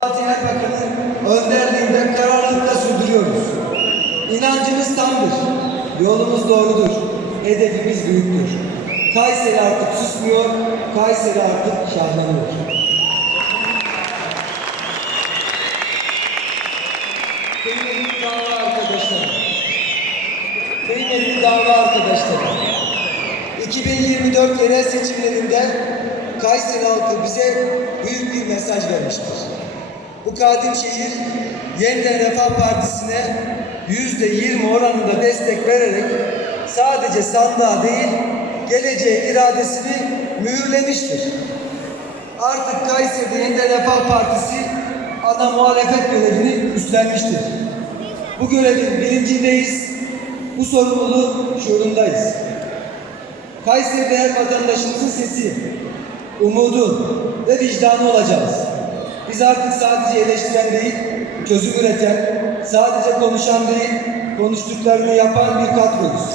Fatih Erbakan'ın önderliğinde kararlılıkla sürdürüyoruz. İnancımız tamdır, yolumuz doğrudur, hedefimiz büyüktür. Kayseri artık susmuyor, Kayseri artık şahlanıyor. Kıymetli dava arkadaşlarım, kıymetli dava arkadaşlarım, 2024 yerel seçimlerinde Kayseri halkı bize büyük bir mesaj vermiştir. Bu kadim şehir Yeniden Refah Partisi'ne yüzde yirmi oranında destek vererek sadece sandığa değil geleceğe iradesini mühürlemiştir. Artık Kayseri'de Yeniden Refah Partisi ana muhalefet görevini üstlenmiştir. Bu görevin bilincindeyiz, bu sorumluluğun şuurundayız. Kayseri'de her vatandaşımızın sesi, umudu ve vicdanı olacağız. Biz artık sadece eleştiren değil, çözüm üreten, sadece konuşan değil, konuştuklarını yapan bir kadroyuz.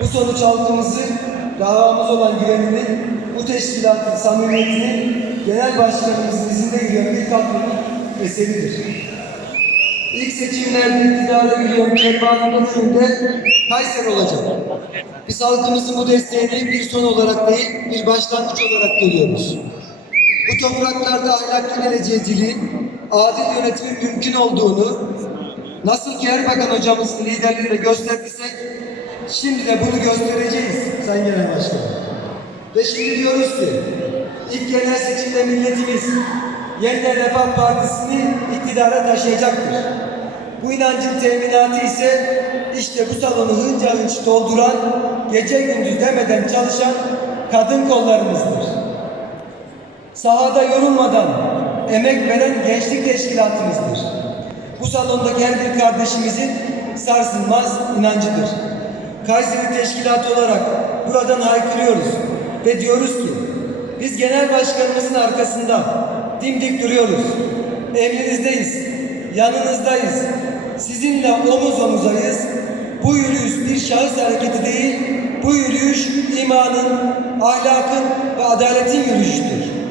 Bu sonuç halkımızı, davamız olan güvenini, bu teşkilatın samimiyetini, genel başkanımızın izinde yürüyen bir kadronun eseridir. İlk seçimlerde iktidara yürüyen Kervan'ın önünde Kayseri olacak. Biz halkımızın bu desteğini bir son olarak değil, bir başlangıç olarak görüyoruz. Bu topraklarda ahlaklı geleceğciliğin, adil yönetimin mümkün olduğunu, nasıl ki Erbakan hocamızın liderliğiyle gösterdiysek, şimdi de bunu göstereceğiz Sayın Genel Başkanım. Ve şimdi diyoruz ki, ilk genel seçimde milletimiz yeniden Refah Partisi'ni iktidara taşıyacaktır. Bu inancın teminatı ise işte bu salonu hınca hınç dolduran, gece gündüz demeden çalışan kadın kollarımızdır. Sahada yorulmadan emek veren gençlik teşkilatımızdır. Bu salondaki her bir kardeşimizin sarsılmaz inancıdır. Kayseri Teşkilatı olarak buradan haykırıyoruz ve diyoruz ki biz genel başkanımızın arkasında dimdik duruyoruz. Emrinizdeyiz, yanınızdayız. Sizinle omuz omuzayız. Bu yürüyüş bir şahıs hareketi değil, bu yürüyüş imanın, ahlakın ve adaletin yürüyüşüdür.